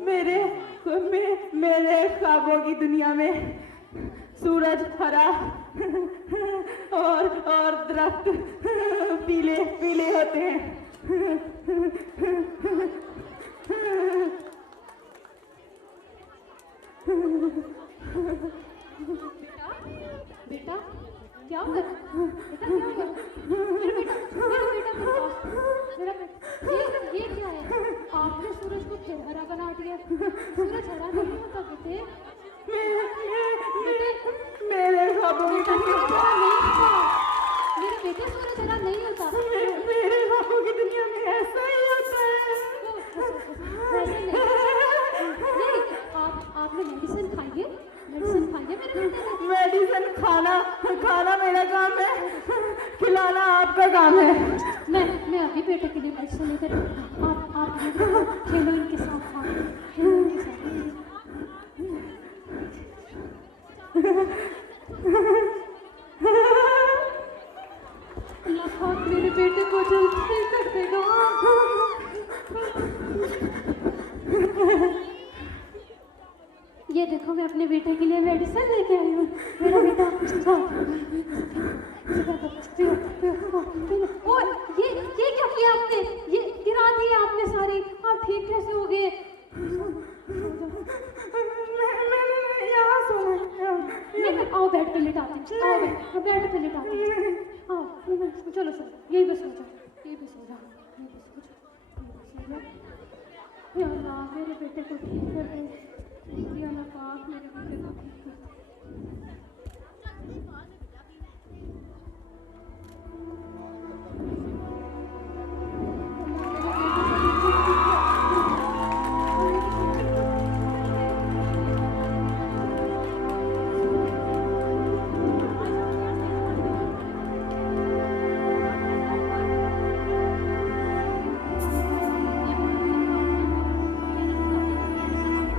मेरे मेरे ख्वाबों की दुनिया में सूरज हरा और दरख्त पीले पीले होते हैं। बेटा क्या हो गया? बेटा क्या हो गया? मेरा बेटा ये क्या है? आपने सूरज को फिर हरा बना दिया। सूरज हरा नहीं होता बेटे। मेरे ख्वाबों की दुनिया मेरे बेटे सूरज हरा नहीं होता। मेरे ख्वाबों की दुनिया में ऐसा ही होता है। ऐसा नहीं, आपने मेडिसिन खाई है? मेडिसिन खाई है मेरे बेटे ने? मेडिसिन खाना मेरा काम है, खिलाना आपका काम है। मैं अभी बेटे के लिए मेडिसिन लेकर आप खेलो इनके साथ, खेलो इनके साथ। अल्लाह पाक मेरे बेटे को जल्द ठीक कर देगा। ये देखो मैं अपने बेटे के लिए मेडिसिन लेके आई हूँ। मेरा बेटा ओ ये क्या किया आपने? ये गिरा दिया आपने सारी। आप ठीक कैसे हो गए? आओ बेड पे लेटाते हैं। आओ बेड पे लेटाते हैं। आओ चलो यही बस हो जाओ, यही बस हो जाओ, यही बस हो जाओ। या अल्लाह मेरे बेटे को ठीक कर दे। या अल्लाह पाक मेरे बेटे को ठीक कर दे।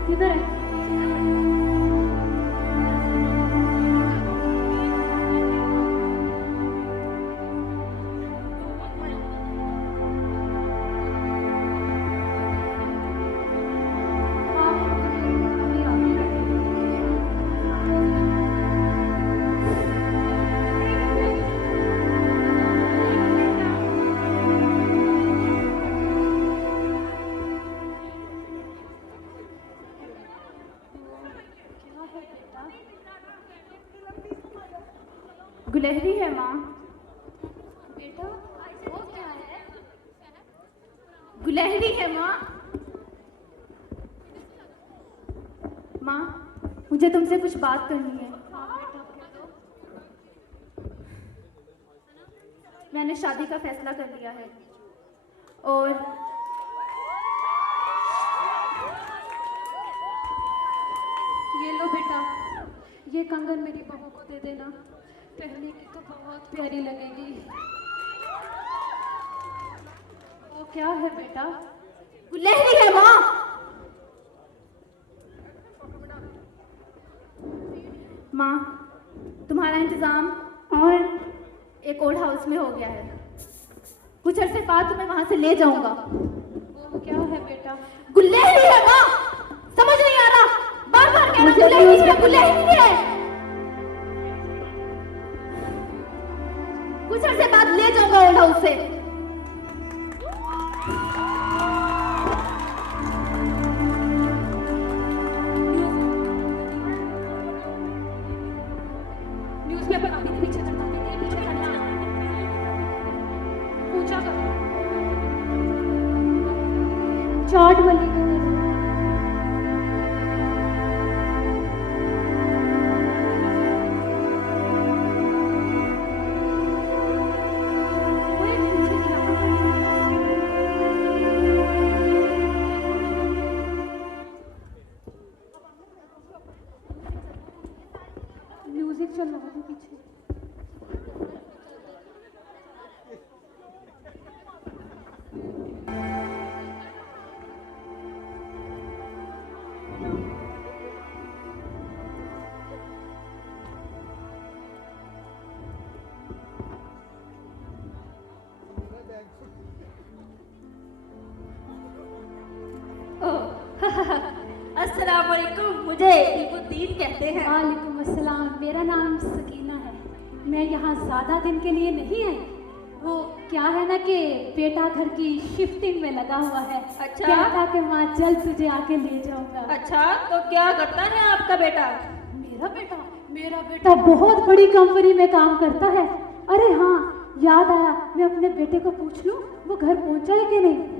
किधर है? गुलहरी है माँ। बेटा वो क्या है? गुलहरी है माँ। माँ मुझे तुमसे कुछ बात करनी है। मैंने शादी का फैसला कर लिया है और ये लो बेटा, ये कंगन मेरी बहू को दे देना। पहनने की तो बहुत प्यारी लगेगी। वो क्या है बेटा? गुलहरी है माँ। माँ तुम्हारा इंतजाम और एक ओल्ड हाउस में हो गया है। कुछ अरसे बाद तुम्हें वहां से ले जाऊंगा। वो क्या है बेटा? गुलहरी है माँ। समझ नहीं आ रहा? बार बार कह रहा गुलहरी है, गुलहरी है। कुछ अरसे बाद ले जाऊंगा ओल्ड हाउस से। न्यूज़पेपर अभी नहीं पीछे करना, नहीं पीछे करना। ऊंचा करो। चाट वाली म्यूजिक चल रहा था पीछे। अस्सलाम वालेकुम, मुझे इल्मुद्दीन कहते हैं। वालेकुम अस्सलाम, मेरा नाम सकीना है। मैं यहाँ ज़्यादा दिन के लिए नहीं आई। वो क्या है ना कि बेटा घर की शिफ्टिंग में लगा हुआ है। अच्छा। क्या था कि माँ जल्द तुझे आके ले जाऊंगा। अच्छा, तो क्या करता है आपका बेटा? मेरा बेटा बहुत बड़ी कंपनी में काम करता है। अरे हाँ, याद आया, मैं अपने बेटे को पूछ लूं वो घर पहुंचा है कि नहीं।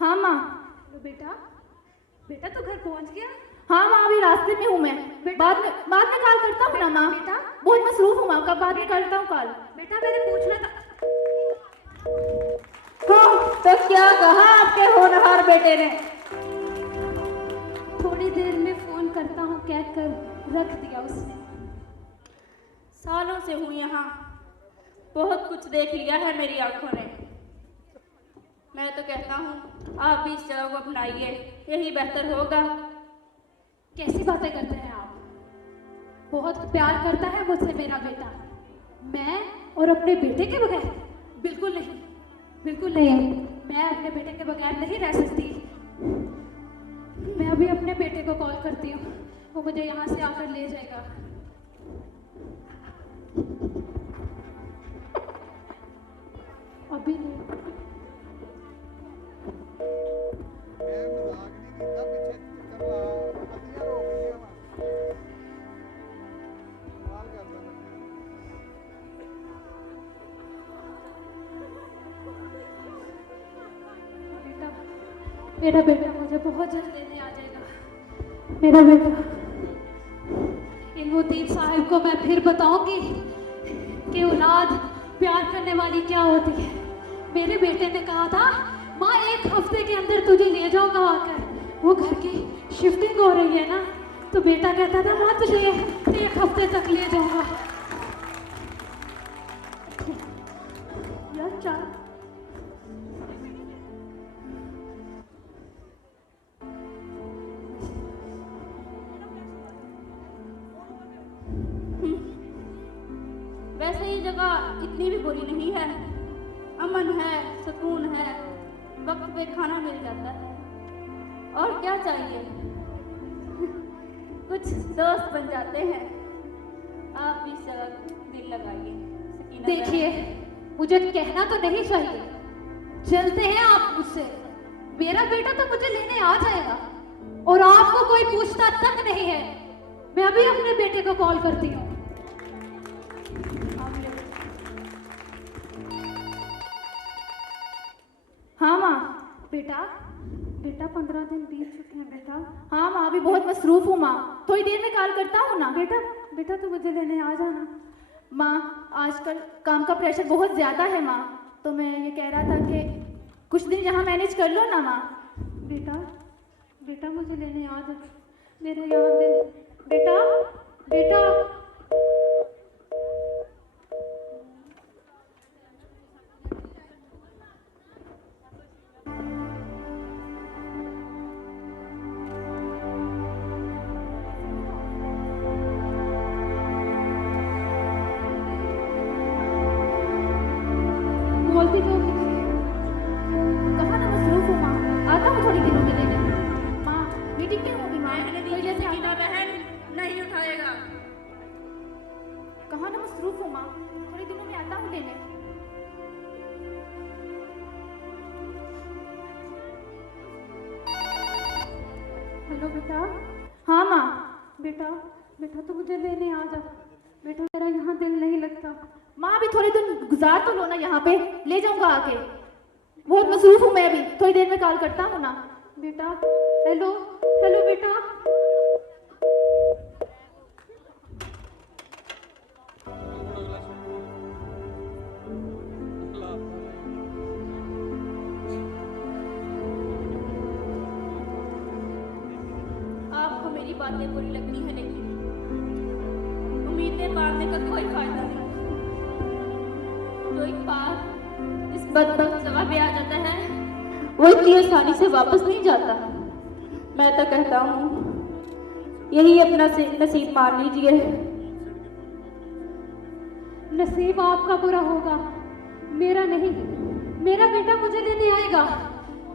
हाँ माँ। बेटा बेटा तू घर पहुंच गया? हाँ माँ, अभी रास्ते में हूँ मैं। बाद में कॉल करता हूँ ना माँ। बेटा? बहुत मसरूफ हूँ माँ, कब बाद में करता हूँ कॉल। बेटा मैंने पूछना था। तो क्या कहा आपके होनहार बेटे ने? थोड़ी देर में फोन करता हूँ कहकर रख दिया उसने। सालों से हूँ यहाँ, बहुत कुछ देख लिया है मेरी आंखों ने। मैं तो कहता हूँ आप भी इस जगह को अपनाइए, यही बेहतर होगा। कैसी बातें करते हैं आप? बहुत प्यार करता है मुझसे मेरा बेटा। मैं और अपने बेटे के बगैर? बिल्कुल नहीं, बिल्कुल नहीं। मैं अपने बेटे के बगैर नहीं रह सकती। मैं अभी अपने बेटे को कॉल करती हूँ, वो मुझे यहाँ से आकर ले जाएगा। अभी नहीं। मेरा बेटा मुझे बहुत जल्द लेने आ जाएगा। मेरा बेटा, इल्मुद्दीन साहिब को मैं फिर बताऊंगी कि औलाद प्यार करने वाली क्या होती है। मेरे बेटे ने कहा था माँ 1 हफ्ते के अंदर तुझे ले जाऊंगा आकर। वो घर की शिफ्टिंग हो रही है ना, तो बेटा कहता था माँ तुझे 1 हफ्ते तक ले जाऊंगा। यार चार वैसे ये जगह इतनी भी बुरी नहीं है, अमन है, सुकून है, वक्त पे खाना मिल जाता है, और क्या चाहिए। कुछ दोस्त बन जाते हैं। आप भी इस जगह दिल लगाइए। सकीना देखिए, मुझे कहना तो नहीं चाहिए, चलते हैं आप मुझसे। मेरा बेटा तो मुझे लेने आ जाएगा और आपको कोई पूछता तक नहीं है। मैं अभी अपने बेटे को कॉल करती हूँ। हाँ माँ। बेटा बेटा 15 दिन बीत चुके हैं बेटा। हाँ माँ, अभी बहुत मसरूफ हूँ माँ, थोड़ी देर में कॉल करता हूँ ना। बेटा बेटा तू मुझे लेने आ जाना। माँ, आजकल काम का प्रेशर बहुत ज़्यादा है माँ, तो मैं ये कह रहा था कि कुछ दिन यहाँ मैनेज कर लो ना माँ। बेटा बेटा मुझे लेने आ जा, मेरा यहाँ दिल। बेटा बेटा बोलती तो कहाँ ना मसरूफ हूँ माँ, आता हूँ थोड़ी दिनों के लिए। माँ मीटिंग में हूँ अभी माँ, मैंने थोड़ी देर से सकीना आता हूँ। बहन नहीं उठाएगा। कहाँ ना मसरूफ हूँ माँ, थोड़ी दिनों में आता हूँ लेने। हेलो बेटा। हाँ माँ। बेटा बेटा तू मुझे लेने आ जा। बेटा मेरा यहाँ दिल नहीं लगता। माँ अभी थोड़े दिन गुजार तो लो ना यहाँ पे, ले जाऊंगा आके। बहुत मसरूफ हूँ मैं अभी, थोड़ी देर में कॉल करता हूँ ना। बेटा हेलो हेलो बेटा। आपको मेरी बातें बुरी लगती हैं, लेकिन उम्मीदें बांधने का कोई फायदा नहीं। जो एक बार इस बदबख्त जगह पे आ जाता है, वो इतनी आसानी से वापस नहीं जाता। मैं तो कहता हूँ यही अपना नसीब मान लीजिए। नसीब आपका बुरा होगा, मेरा नहीं। मेरा बेटा मुझे लेने आएगा,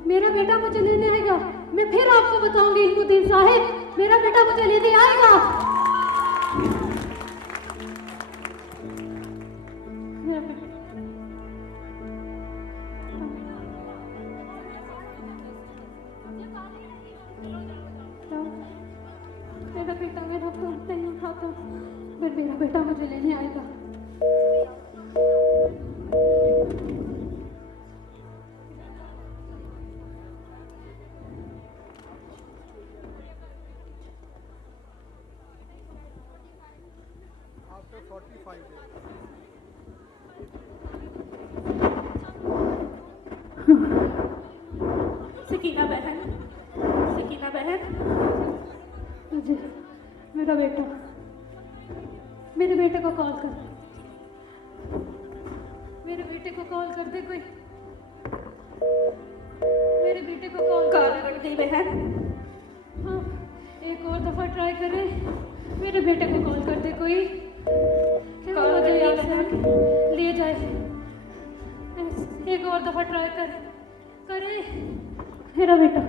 मेरा बेटा मुझे लेने आएगा। मैं फिर आपको बताऊंगी इल्मुद्दीन साहिब, मेरा बेटा मुझे लेने आएगा। मेरा बेटा मेरा तो नहीं खाता, फिर मेरा बेटा मुझे लेने आएगा। After 45 days. सकीना बहन, सकीना बहन, मुझे मेरा बेटा, मेरे बेटे को कॉल कर, मेरे बेटे को कॉल कर दे कोई, मेरे बेटे को कॉल कॉल कर दे बहन। हाँ, एक और दफा ट्राई करे, मेरे बेटे को कॉल कर दे कोई, कि वो मुझे यहाँ से ले जाए। एक और दफा ट्राई करे मेरा बेटा,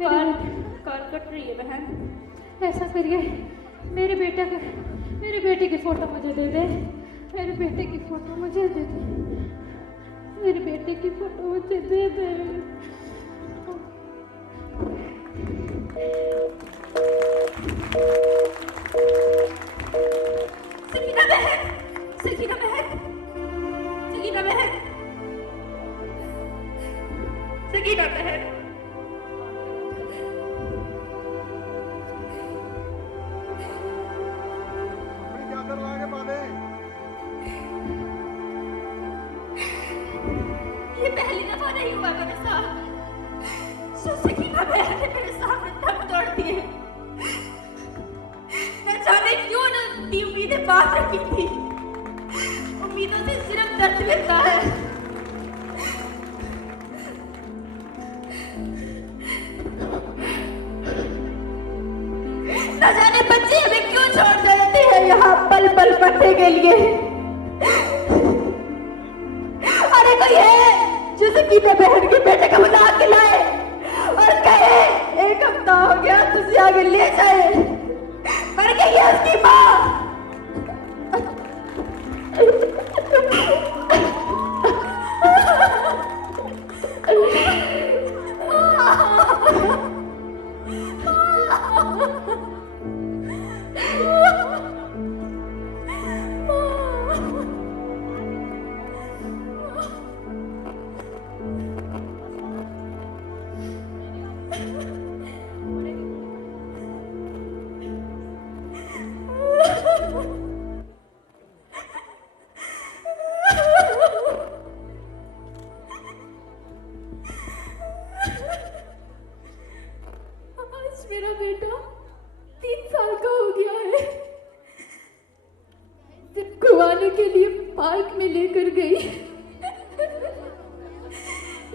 कॉल कट रही है बहन। ऐसा करिए, मेरे बेटे की फोटो मुझे दे दे, मेरे बेटे की फोटो मुझे दे दे, मेरे बेटे की फोटो मुझे दे दे। सकीना बहन, सकीना बहन, सकीना बहन, सकीना बहन। अपनी चादर ला के पा दे। ये पहली दफा नहीं हुआ मेरे साथ। सकीना बहन ने मेरे सामने दम तोड़ दिए। न जाने क्यों न उनकी उम्मीदें बात रखी थी। उम्मीदों से सिर्फ दर्द मिलता है। न जाने बच्चे हमें क्यों छोड़ देते हैं यहाँ पल पल पढ़ने के लिए। अरे कोई है जो सकीना बहन के बेटे को बुला के लाए और कहे एक हफ्ता हो गया तुझे आगे ले जाए, मर गई है उसकी माँ। आज मेरा बेटा 3 साल का हो गया है। सिर्फ घुमाने के लिए पार्क में लेकर गई,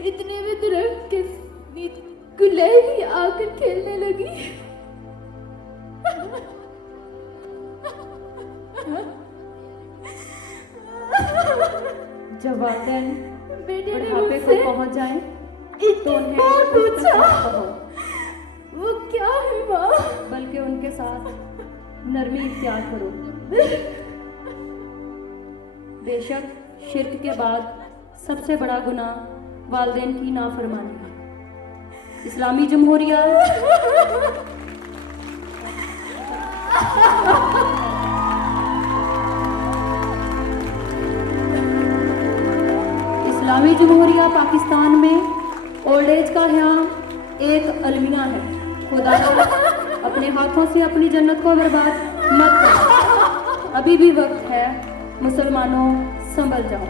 इतने में दरख्त के गुलेली आकर खेलने लगी। जब वालिदैन बेटे ने बुढ़ापे को मुझसे पहुंच जाएं एक तो उन्हें बार पूछा, कहो, वो क्या है माँ? बल्कि उनके साथ नरमी इख्तियार करो। बेशक शिर्क के बाद सबसे बड़ा गुनाह वालिदैन की नाफरमानी है। इस्लामी जमहूरिया इस्लामी जमहूरिया पाकिस्तान में ओल्ड एज का यहाँ एक अलमिया है। खुदा अपने हाथों से अपनी जन्नत को बर्बाद मत करो। अभी भी वक्त है, मुसलमानों संभल जाओ।